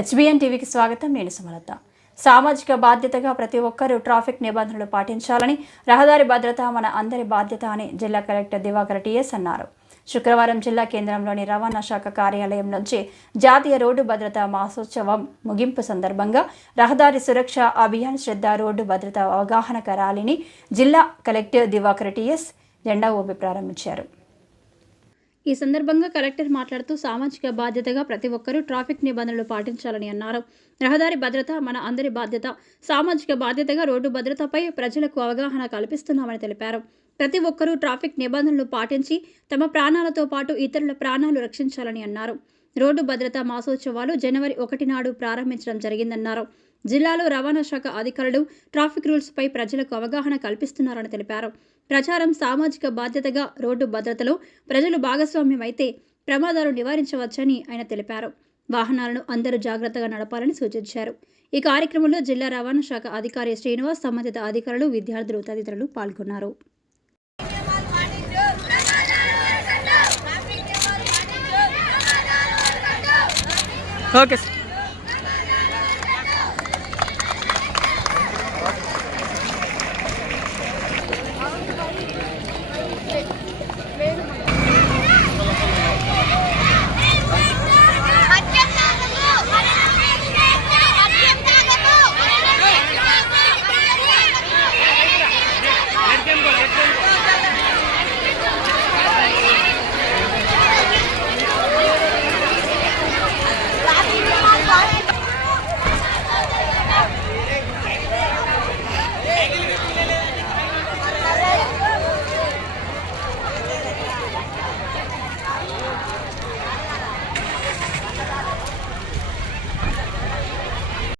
HBN టీవీకి స్వాగతం. నేను సుమలత. సామాజిక బాధ్యతగా ప్రతి ఒక్కరూ ట్రాఫిక్ నిబంధనలు పాటించాలని, రహదారి భద్రత మన అందరి బాధ్యత అని జిల్లా కలెక్టర్ దివాకర్ టీఎస్ అన్నారు. శుక్రవారం జిల్లా కేంద్రంలోని రవాణా శాఖ కార్యాలయం నుంచి జాతీయ రోడ్డు భద్రతా మాసోత్సవం ముగింపు సందర్భంగా రహదారి సురక్ష అభియాన్ శ్రద్ధ రోడ్డు భద్రత అవగాహన ర్యాలీని జిల్లా కలెక్టర్ దివాకర్ టీఎస్ జెండా ఊపి ప్రారంభించారు. ఈ సందర్భంగా కలెక్టర్ మాట్లాడుతూ సామాజిక బాధ్యతగా ప్రతి ఒక్కరూ ట్రాఫిక్ నిబంధనలు పాటించాలని అన్నారు. రహదారి భద్రత మన అందరి బాధ్యత. సామాజిక బాధ్యతగా రోడ్డు భద్రతపై ప్రజలకు అవగాహన కల్పిస్తున్నామని తెలిపారు. ప్రతి ఒక్కరూ ట్రాఫిక్ నిబంధనలు పాటించి తమ ప్రాణాలతో పాటు ఇతరుల ప్రాణాలు రక్షించాలని అన్నారు. రోడ్డు భద్రతా మాసోత్సవాలు జనవరి 1 నాడు ప్రారంభించడం జరిగిందన్నారు. జిల్లాలో రవాణా శాఖ అధికారులు ట్రాఫిక్ రూల్స్పై ప్రజలకు అవగాహన కల్పిస్తున్నారని తెలిపారు. ప్రచారం సామాజిక బాధ్యతగా రోడ్డు భద్రతలో ప్రజలు భాగస్వామ్యమైతే ప్రమాదాలు నివారించవచ్చని ఆయన తెలిపారు. వాహనాలను అందరూ జాగ్రత్తగా నడపాలని సూచించారు. ఈ కార్యక్రమంలో జిల్లా రవాణా శాఖ అధికారి శ్రీనివాస్, సంబంధిత అధికారులు, విద్యార్థులు తదితరులు పాల్గొన్నారు. ఓకే.